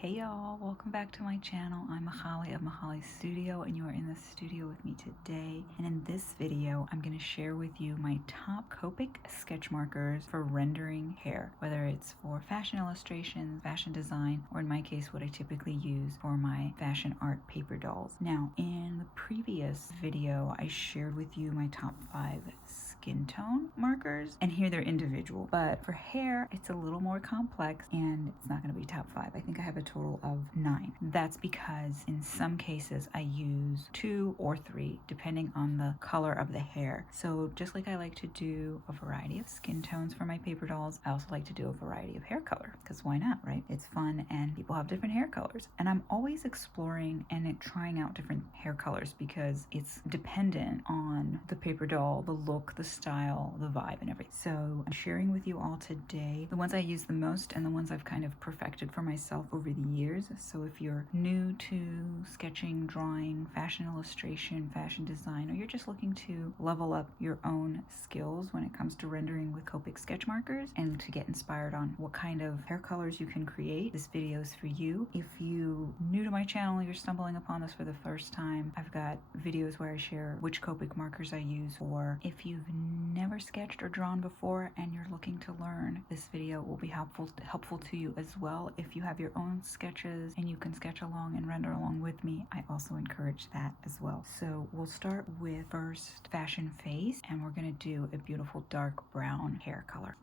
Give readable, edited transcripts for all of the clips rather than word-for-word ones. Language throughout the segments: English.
Hey y'all, welcome back to my channel. I'm Mahali of Mahali Studio and you are in the studio with me today. And in this video, I'm going to share with you my top Copic sketch markers for rendering hair, whether it's for fashion illustration, fashion design, or in my case, what I typically use for my fashion art paper dolls. Now, in the previous video, I shared with you my top 5 skin tone markers, and here they're individual. But for hair, it's a little more complex and it's not going to be top 5. I think I have a total of 9. That's because in some cases I use 2 or 3 depending on the color of the hair. So just like I like to do a variety of skin tones for my paper dolls, I also like to do a variety of hair color, because why not, right? It's fun and people have different hair colors, and I'm always exploring and trying out different hair colors because it's dependent on the paper doll, the look, the style, the vibe, and everything. So I'm sharing with you all today the ones I use the most and the ones I've kind of perfected for myself over the years. So if you're new to sketching, drawing, fashion illustration, fashion design, or you're just looking to level up your own skills when it comes to rendering with Copic sketch markers and to get inspired on what kind of hair colors you can create, this video is for you. If you new to my channel, you're stumbling upon this for the first time, I've got videos where I share which Copic markers I use. Or if you've never sketched or drawn before and you're looking to learn, this video will be helpful to you as well. If you have your own sketches and you can sketch along and render along with me, I also encourage that as well. So we'll start with first fashion face, and we're going to do a beautiful dark brown hair color.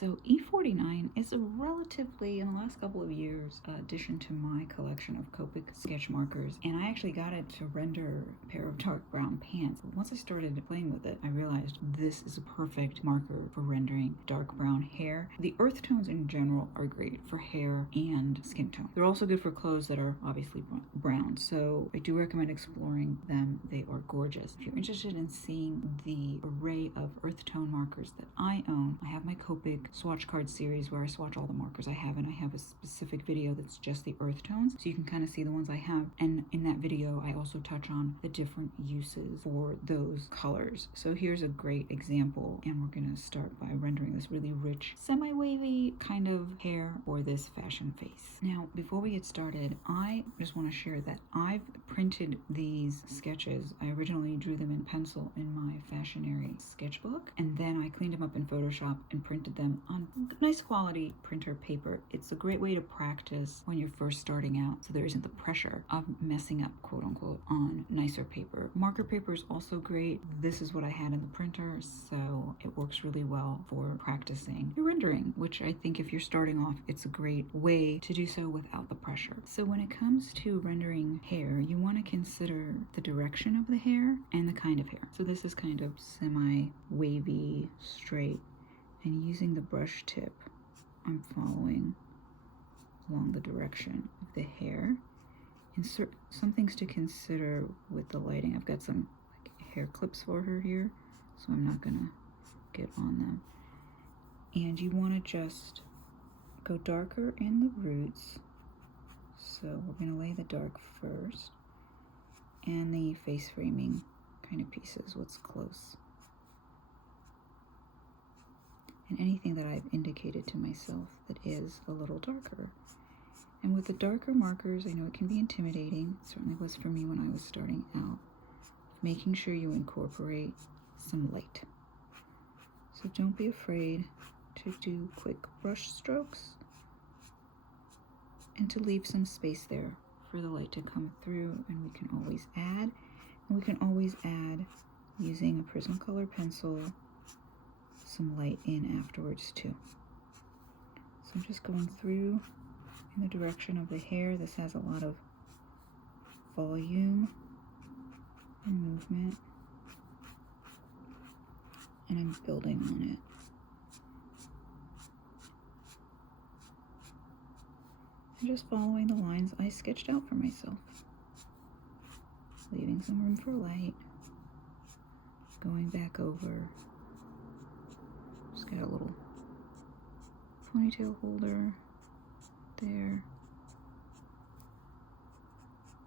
So E49 is a relatively, in the last couple of years, addition to my collection of Copic sketch markers, and I actually got it to render a pair of dark brown pants. Once I started playing with it, I realized this is a perfect marker for rendering dark brown hair. The earth tones in general are great for hair and skin tone. They're also good for clothes that are obviously brown, so I do recommend exploring them. They are gorgeous. If you're interested in seeing the array of earth tone markers that I own, I have my Copic swatch card series where I swatch all the markers I have, and I have a specific video that's just the earth tones, so you can kind of see the ones I have. And in that video I also touch on the different uses for those colors. So here's a great example, and we're gonna start by rendering this really rich semi-wavy kind of hair for this fashion face. Now before we get started, I just want to share that I've printed these sketches. I originally drew them in pencil in my Fashionary sketchbook, and then I cleaned them up in Photoshop and printed them on nice quality printer paper. It's a great way to practice when you're first starting out, so there isn't the pressure of messing up, quote unquote, on nicer paper. Marker paper is also great. This is what I had in the printer, so it works really well for practicing your rendering, which I think if you're starting off, it's a great way to do so without the pressure. So when it comes to rendering hair, you want to consider the direction of the hair and the kind of hair. So this is kind of semi-wavy, straight, and using the brush tip, I'm following along the direction of the hair. And some things to consider with the lighting. I've got some hair clips for her here, so I'm not gonna get on them. And you want to just go darker in the roots. So we're gonna lay the dark first, and the face framing kind of pieces, what's close. And anything that I've indicated to myself that is a little darker. And with the darker markers, I know it can be intimidating. It certainly was for me when I was starting out. Making sure you incorporate some light. So don't be afraid to do quick brush strokes and to leave some space there for the light to come through. And we can always add, using a Prismacolor pencil, some light in afterwards too. So I'm just going through in the direction of the hair. This has a lot of volume and movement, and I'm building on it. I'm just following the lines I sketched out for myself, leaving some room for light, going back over. Just got a little ponytail holder there.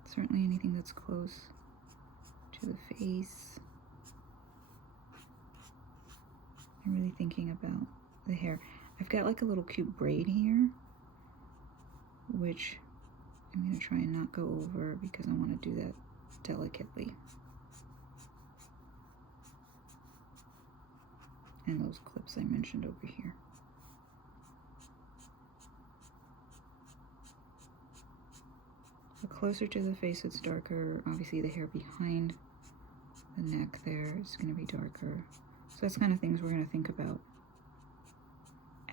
Certainly anything that's close to the face. I'm really thinking about the hair. I've got like a little cute braid here, which I'm going to try and not go over because I want to do that delicately. And those clips I mentioned over here. The closer to the face it's darker. Obviously the hair behind the neck there is going to be darker. So that's kind of things we're going to think about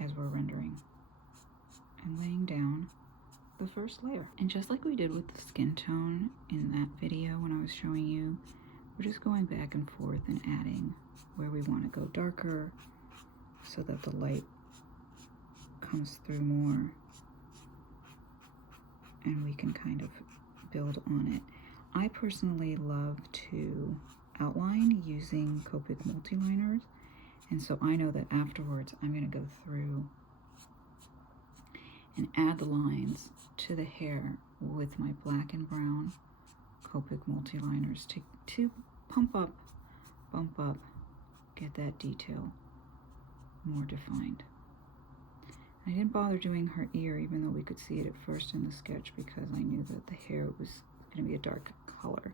as we're rendering. And laying down the first layer. And just like we did with the skin tone in that video when I was showing you, we're just going back and forth and adding where we want to go darker so that the light comes through more and we can kind of build on it. I personally love to outline using Copic multiliners, and so I know that afterwards I'm going to go through and add the lines to the hair with my black and brown Copic multiliners to bump up, get that detail more defined. I didn't bother doing her ear, even though we could see it at first in the sketch, because I knew that the hair was going to be a dark color,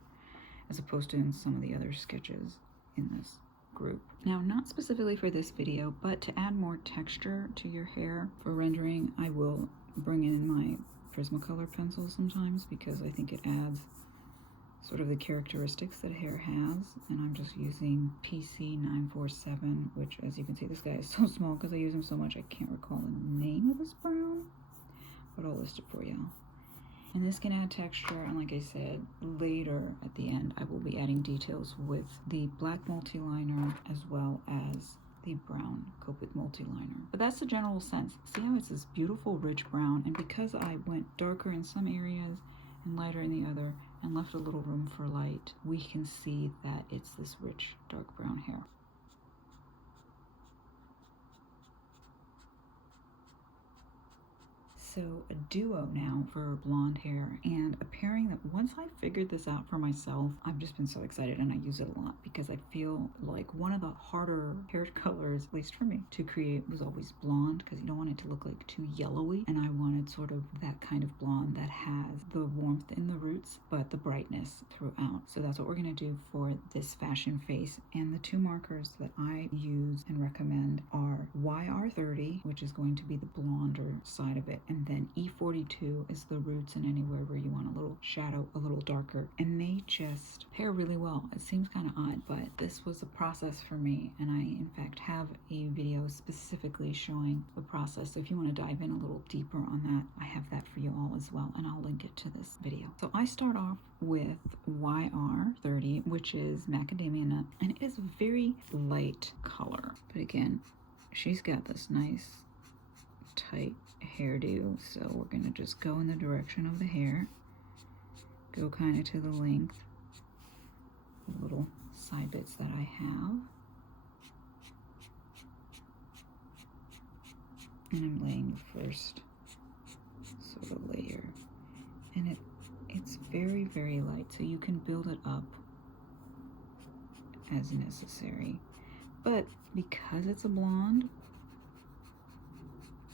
as opposed to in some of the other sketches in this group. Now, not specifically for this video, but to add more texture to your hair for rendering, I will bring in my Prismacolor pencil sometimes, because I think it adds sort of the characteristics that hair has. And I'm just using PC947, which, as you can see, this guy is so small because I use him so much I can't recall the name of this brown, but I'll list it for y'all. And this can add texture, and like I said, later at the end I will be adding details with the black multiliner as well as the brown Copic multiliner. But that's the general sense. See how it's this beautiful rich brown, and because I went darker in some areas and lighter in the other and left a little room for light, we can see that it's this rich dark brown hair. So a duo now for blonde hair, and a pairing that once I figured this out for myself, I've just been so excited, and I use it a lot because I feel like one of the harder hair colors, at least for me, to create was always blonde, because you don't want it to look like too yellowy, and I wanted sort of that kind of blonde that has the warmth in the roots but the brightness throughout. So that's what we're going to do for this fashion face, and the two markers that I use and recommend are YR30, which is going to be the blonder side of it, and then E42 is the roots and anywhere where you want a little shadow, a little darker, and they just pair really well. It seems kind of odd, but this was a process for me, and I in fact have a video specifically showing the process. So if you want to dive in a little deeper on that, I have that for you all as well, and I'll link it to this video. So I start off with YR30, which is macadamia nut, and it is a very light color, but again, she's got this nice tight hairdo, so we're going to just go in the direction of the hair, go kind of to the length, the little side bits that I have, and I'm laying the first sort of layer, and it's very, very light, so you can build it up as necessary, but because it's a blonde,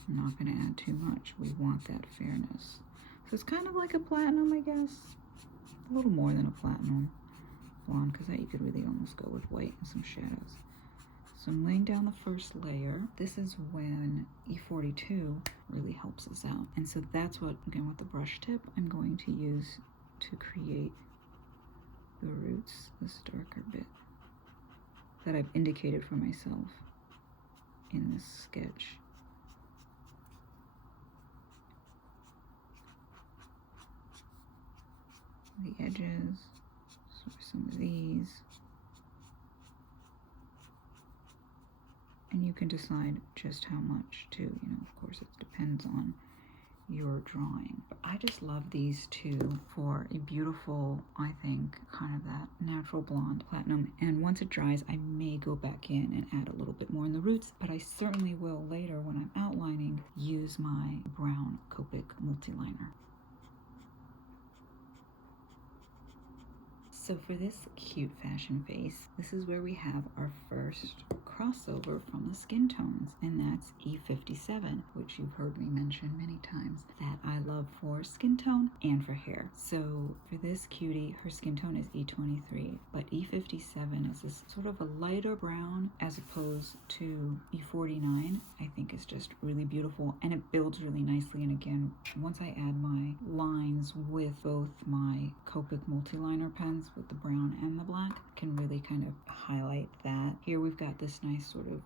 I'm not going to add too much. We want that fairness. So it's kind of like a platinum, I guess. A little more than a platinum blonde, because that you could really almost go with white and some shadows. So I'm laying down the first layer. This is when E42 really helps us out. And so that's what, again, with the brush tip, I'm going to use to create the roots, this darker bit that I've indicated for myself in this sketch. The edges, so some of these, and you can decide just how much too, you know, of course it depends on your drawing. But I just love these two for a beautiful, I think, kind of that natural blonde platinum, and once it dries I may go back in and add a little bit more in the roots, but I certainly will later when I'm outlining use my brown Copic multiliner. So for this cute fashion face, this is where we have our first crossover from the skin tones, and that's E57, which you've heard me mention many times that I love for skin tone and for hair. So for this cutie, her skin tone is E23, but E57 is this sort of a lighter brown as opposed to E49. I think is just really beautiful, and it builds really nicely. And again, once I add my lines with both my Copic multi-liner pens with the brown and the black, can really kind of highlight that. Here we've got this nice sort of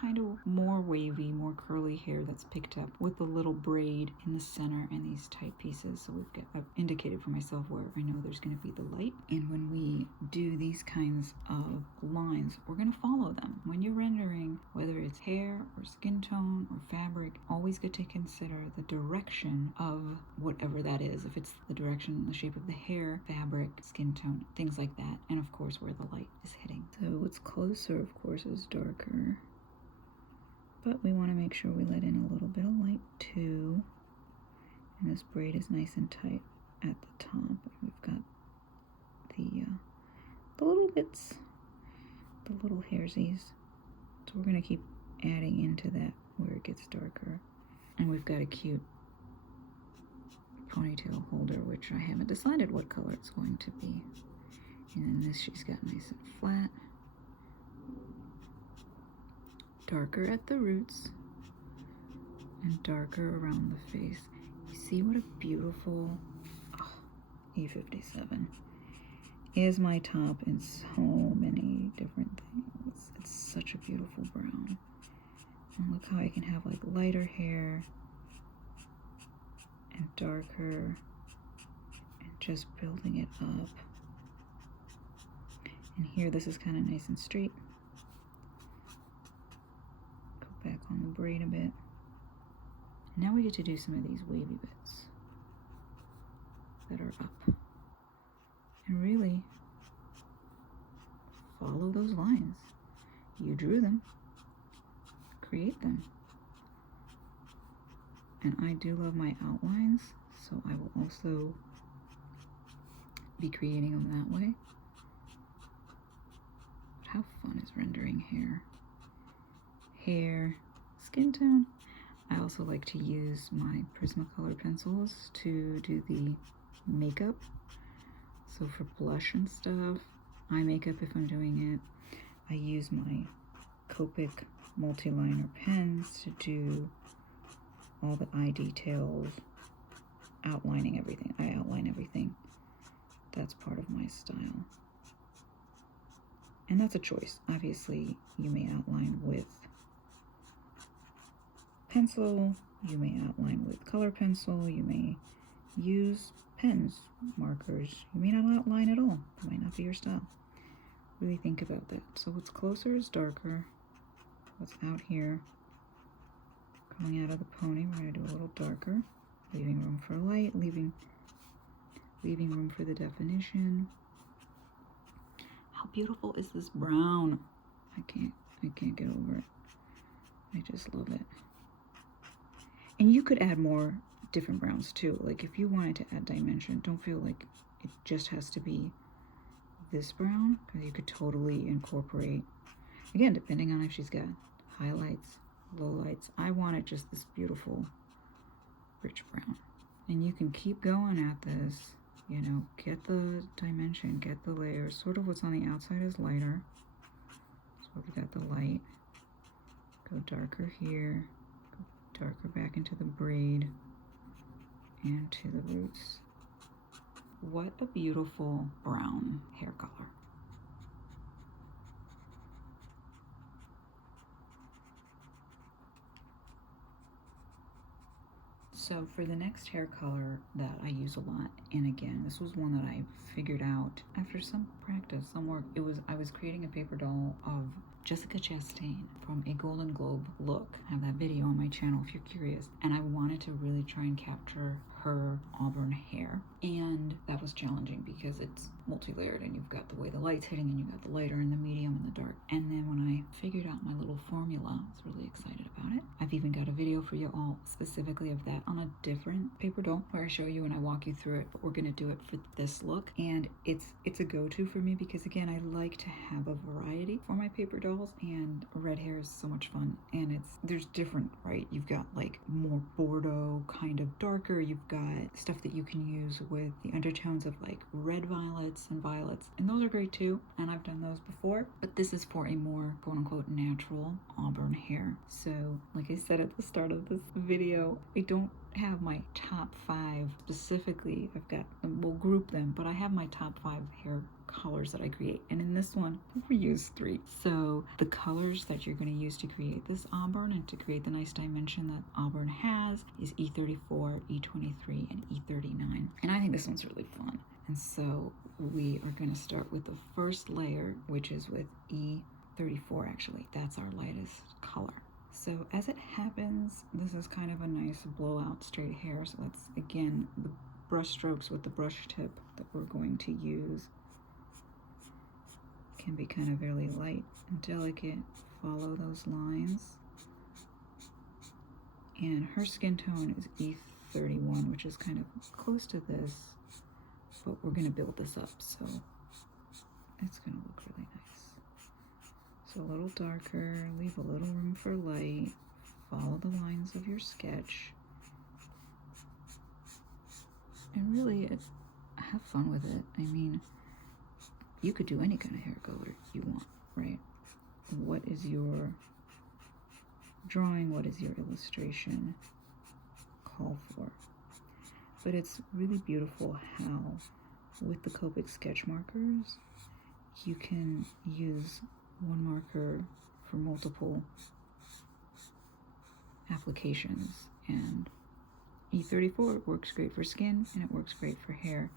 kind of more wavy, more curly hair that's picked up with a little braid in the center and these tight pieces. So I've indicated for myself where I know there's going to be the light. And when we do these kinds of lines, we're going to follow them. When you're rendering, whether it's hair or skin tone or fabric, always good to consider the direction of whatever that is. If it's the direction, the shape of the hair, fabric, skin tone, things like that. And of course, where the light is hitting. So what's closer, of course, is darker. But we want to make sure we let in a little bit of light too. And this braid is nice and tight at the top. We've got the little bits, the little hairsies. So we're going to keep adding into that where it gets darker. And we've got a cute ponytail holder, which I haven't decided what color it's going to be. And then this she's got nice and flat. Darker at the roots and darker around the face. You see what a beautiful E57 is my top in so many different things. It's such a beautiful brown. And look how I can have like lighter hair and darker and just building it up. And here this is kind of nice and straight. Go back on the braid a bit. Now we get to do some of these wavy bits that are up. And really follow those lines. You drew them. Create them. And I do love my outlines, so I will also be creating them that way. But how fun is rendering hair? Hair, skin tone. I also like to use my Prismacolor pencils to do the makeup. So for blush and stuff, eye makeup if I'm doing it, I use my Copic multi-liner pens to do all the eye details, outlining everything. I outline everything. That's part of my style. And that's a choice. Obviously, you may outline with pencil, you may outline with color pencil, you may use pens, markers. You may not outline at all. It might not be your style. Really think about that. So what's closer is darker. What's out here, coming out of the pony, we're going to do a little darker, leaving room for light, leaving room for the definition. How beautiful is this brown? I can't get over it. I just love it. And you could add more different browns too. Like if you wanted to add dimension, don't feel like it just has to be this brown, because you could totally incorporate, again, depending on if she's got highlights, lowlights. I wanted just this beautiful rich brown. And you can keep going at this, you know, get the dimension, get the layers. Sort of what's on the outside is lighter. So we got the light. Go darker here, go darker back into the braid and to the roots. What a beautiful brown hair color. So for the next hair color that I use a lot, and again, this was one that I figured out after some practice, some work. I was creating a paper doll of Jessica Chastain from a Golden Globe look. I have that video on my channel if you're curious. And I wanted to really try and capture her auburn hair. And that was challenging because it's multi-layered and you've got the way the light's hitting and you've got the lighter and the medium and the dark. And then when I figured out my little formula, I was really excited about it. I've even got a video for you all specifically of that on a different paper doll where I show you and I walk you through it, but we're gonna do it for this look. And it's a go-to for me because again, I like to have a variety for my paper dolls, and red hair is so much fun. And there's different, right? You've got like more Bordeaux, kind of darker. You've got stuff that you can use with the undertones of like red violets and violets, and those are great too, and I've done those before, but this is for a more quote-unquote natural auburn hair. So like I said at the start of this video, I don't have my top 5 specifically. We'll group them, but I have my top 5 hair colors that I create, and in this one we use 3. So the colors that you're going to use to create this auburn and to create the nice dimension that auburn has is E34, E23, and E39, and I think this one's really fun. And so we are going to start with the first layer, which is with E34. Actually, that's our lightest color. So as it happens, this is kind of a nice blowout straight hair. So that's, again, the brush strokes with the brush tip that we're going to use can be kind of very light and delicate. Follow those lines. And her skin tone is E31, which is kind of close to this, but we're going to build this up, so it's going to look really nice. So a little darker, leave a little room for light, follow the lines of your sketch, and really have fun with it. I mean, you could do any kind of hair color you want, right? What is your drawing? What is your illustration call for? But it's really beautiful how with the Copic sketch markers, you can use one marker for multiple applications. And E34 works great for skin, and it works great for hair.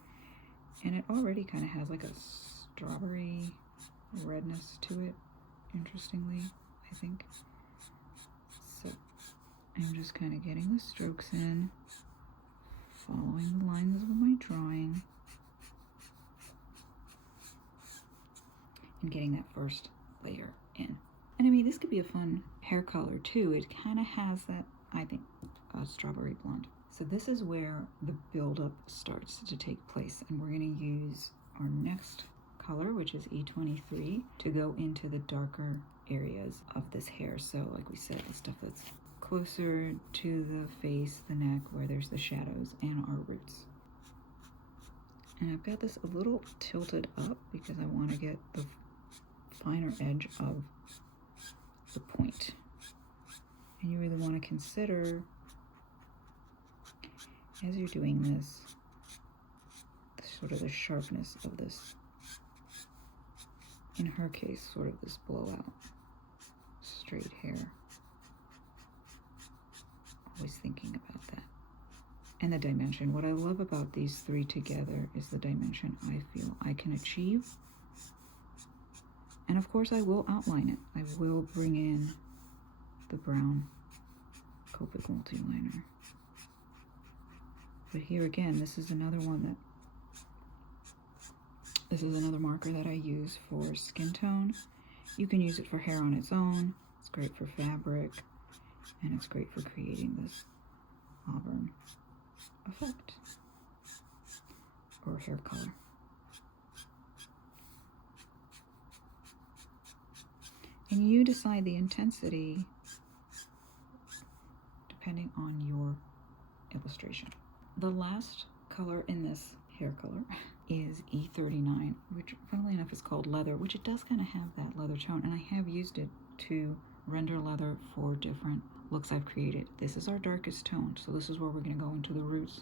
And it already kind of has like a strawberry redness to it, interestingly, I think. So I'm just kind of getting the strokes in, following the lines of my drawing, and getting that first layer in. And I mean, this could be a fun hair color too. It kind of has that, I think, strawberry blonde. So this is where the buildup starts to take place, and we're going to use our next color, which is E23, to go into the darker areas of this hair. So like we said, the stuff that's closer to the face, the neck, where there's the shadows, and our roots. And I've got this a little tilted up because I want to get the finer edge of the point. And you really want to consider, as you're doing this, sort of the sharpness of this, in her case, sort of this blowout straight hair. Always thinking about that. And the dimension. What I love about these 3 together is the dimension I feel I can achieve. And of course I will outline it. I will bring in the brown Copic multi-liner. But here again, this is another marker that I use for skin tone. You can use it for hair on its own. It's great for fabric, and it's great for creating this auburn effect or hair color. And you decide the intensity depending on your illustration. The last color in this hair color is E39, which funnily enough is called leather, which it does kind of have that leather tone, and I have used it to render leather for different looks I've created. This is our darkest tone, so this is where we're going to go into the roots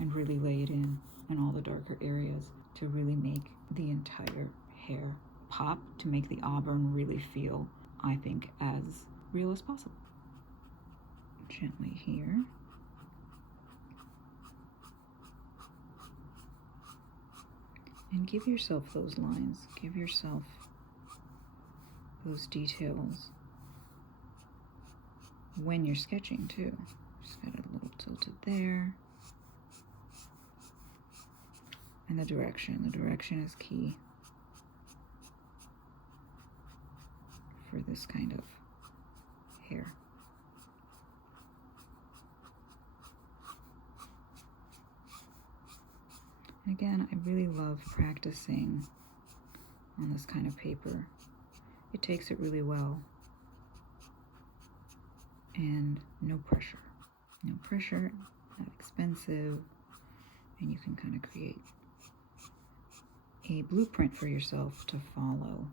and really lay it in all the darker areas to really make the entire hair pop, to make the auburn really feel, I think, as real as possible. Gently here. And give yourself those lines. Give yourself those details when you're sketching too. Just got a little tilted there. And the direction is key for this kind of hair. And again, I really love practicing on this kind of paper. It takes it really well. And no pressure. No pressure, not expensive, and you can kind of create a blueprint for yourself to follow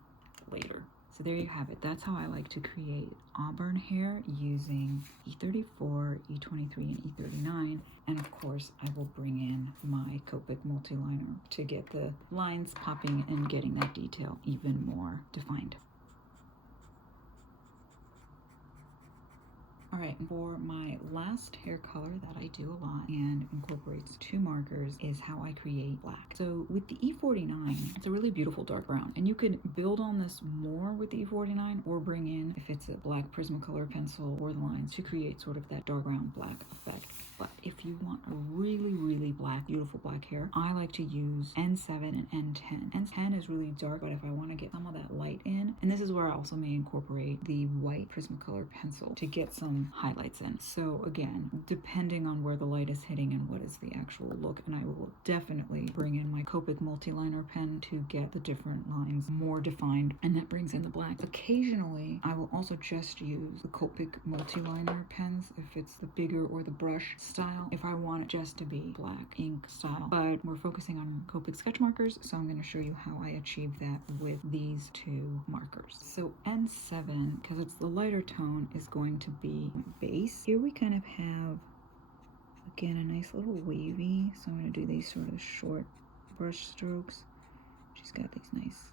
later. So there you have it. That's how I like to create auburn hair using E34, E23, and E39. And of course, I will bring in my Copic multi-liner to get the lines popping and getting that detail even more defined. All right, for my last hair color that I do a lot and incorporates 2 markers is how I create black. So with the E49, it's a really beautiful dark brown, and you could build on this more with the E49 or bring in, if it's a black Prismacolor pencil or the lines, to create sort of that dark brown black effect. But if you want a really, really black, beautiful black hair, I like to use N7 and N10. N10 is really dark, but if I want to get some of that light in, and this is where I also may incorporate the white Prismacolor pencil to get some highlights in. So again, depending on where the light is hitting and what is the actual look, and I will definitely bring in my Copic multi-liner pen to get the different lines more defined, and that brings in the black. Occasionally, I will also just use the Copic multi-liner pens if it's the bigger or the brush style, if I want it just to be black ink style. But we're focusing on Copic sketch markers, so I'm going to show you how I achieve that with these 2 markers. So N7, because it's the lighter tone, is going to be base. Here we kind of have, again, a nice little wavy, so I'm going to do these sort of short brush strokes. She's got these nice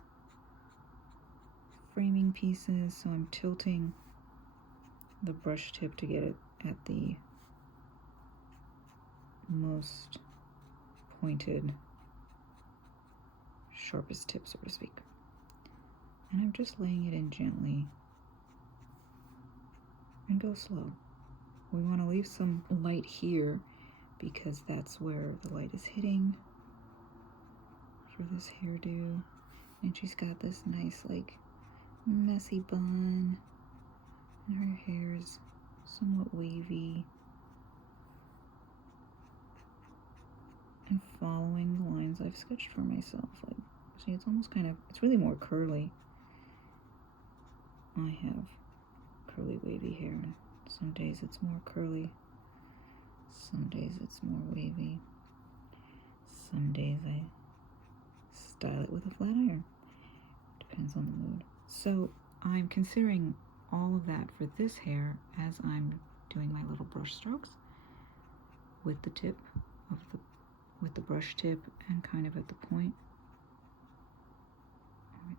framing pieces, so I'm tilting the brush tip to get it at the most pointed, sharpest tip, so to speak. And I'm just laying it in gently and go slow. We want to leave some light here because that's where the light is hitting for this hairdo. And she's got this nice, like, messy bun, and her hair is somewhat wavy. And following the lines I've sketched for myself. Like, see, it's almost kind of, it's really more curly. I have curly, wavy hair. Some days it's more curly. Some days it's more wavy. Some days I style it with a flat iron. Depends on the mood. So I'm considering all of that for this hair as I'm doing my little brush strokes with the tip of the brush tip and kind of at the point.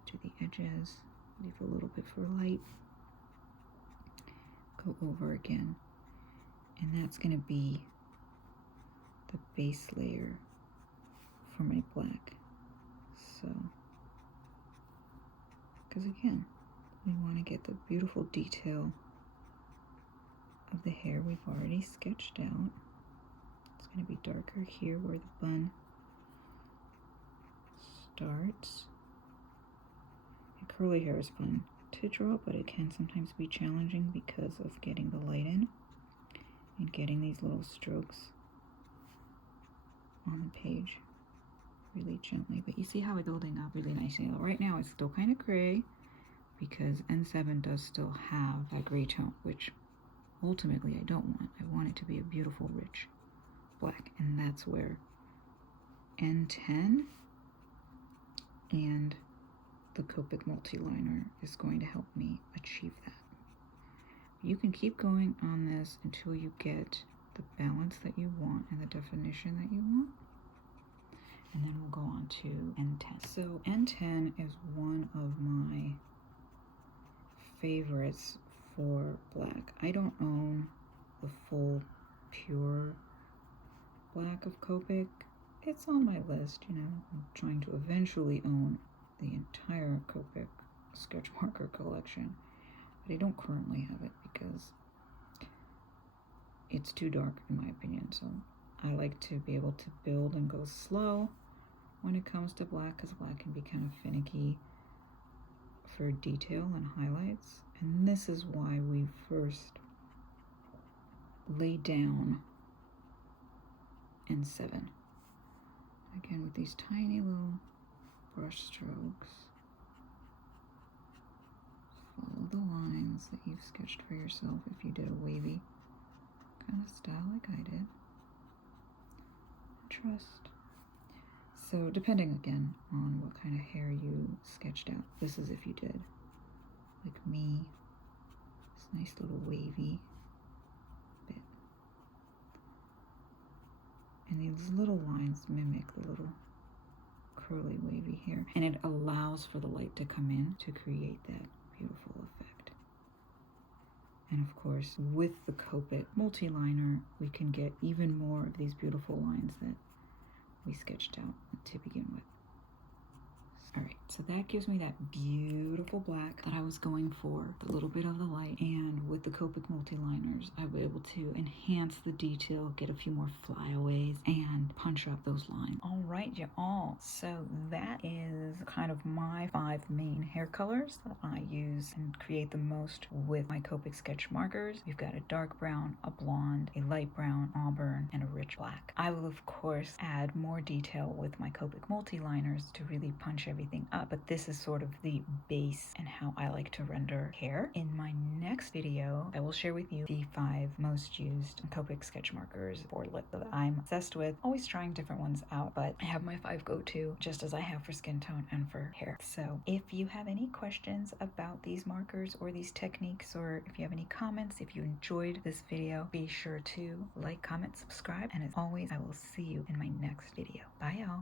To the edges, leave a little bit for light, go over again, and that's going to be the base layer for my black. So, because again, we want to get the beautiful detail of the hair we've already sketched out. It's going to be darker here where the bun starts. And curly hair is fun to draw, but it can sometimes be challenging because of getting the light in and getting these little strokes on the page really gently. But you see how it's building up really nicely. Right now it's still kind of gray because N7 does still have that gray tone, which ultimately I don't want. I want it to be a beautiful, rich black, and that's where N10 and the Copic multi-liner is going to help me achieve that. You can keep going on this until you get the balance that you want and the definition that you want, and then we'll go on to N10. So N10 is one of my favorites for black. I don't own the full pure black of Copic. It's on my list, you know. I'm trying to eventually own the entire Copic sketch marker collection, but I don't currently have it because it's too dark in my opinion. So I like to be able to build and go slow when it comes to black, because black can be kind of finicky for detail and highlights. And this is why we first lay down in 7. Again, with these tiny little brush strokes, follow the lines that you've sketched for yourself if you did a wavy kind of style like I did. Trust. So depending again on what kind of hair you sketched out, this is if you did, like me, this nice little wavy bit. And these little lines mimic the little curly wavy hair. And it allows for the light to come in to create that beautiful effect. And of course, with the Copic multi-liner, we can get even more of these beautiful lines that we sketched out to begin with. All right, so that gives me that beautiful black that I was going for, the little bit of the light. And with the Copic multi-liners, I was able to enhance the detail, get a few more flyaways, and punch up those lines. All right, y'all. So that is kind of my 5 main hair colors that I use and create the most with my Copic sketch markers. We've got a dark brown, a blonde, a light brown, auburn, and a rich black. I will, of course, add more detail with my Copic multi-liners to really punch everything up, but this is sort of the base and how I like to render hair. In my next video, I will share with you the 5 most used Copic sketch markers for lip that I'm obsessed with, always trying different ones out, but I have my 5 go-to, just as I have for skin tone and for hair. So if you have any questions about these markers or these techniques, or if you have any comments, if you enjoyed this video, be sure to like, comment, subscribe, and as always, I will see you in my next video. Bye, y'all.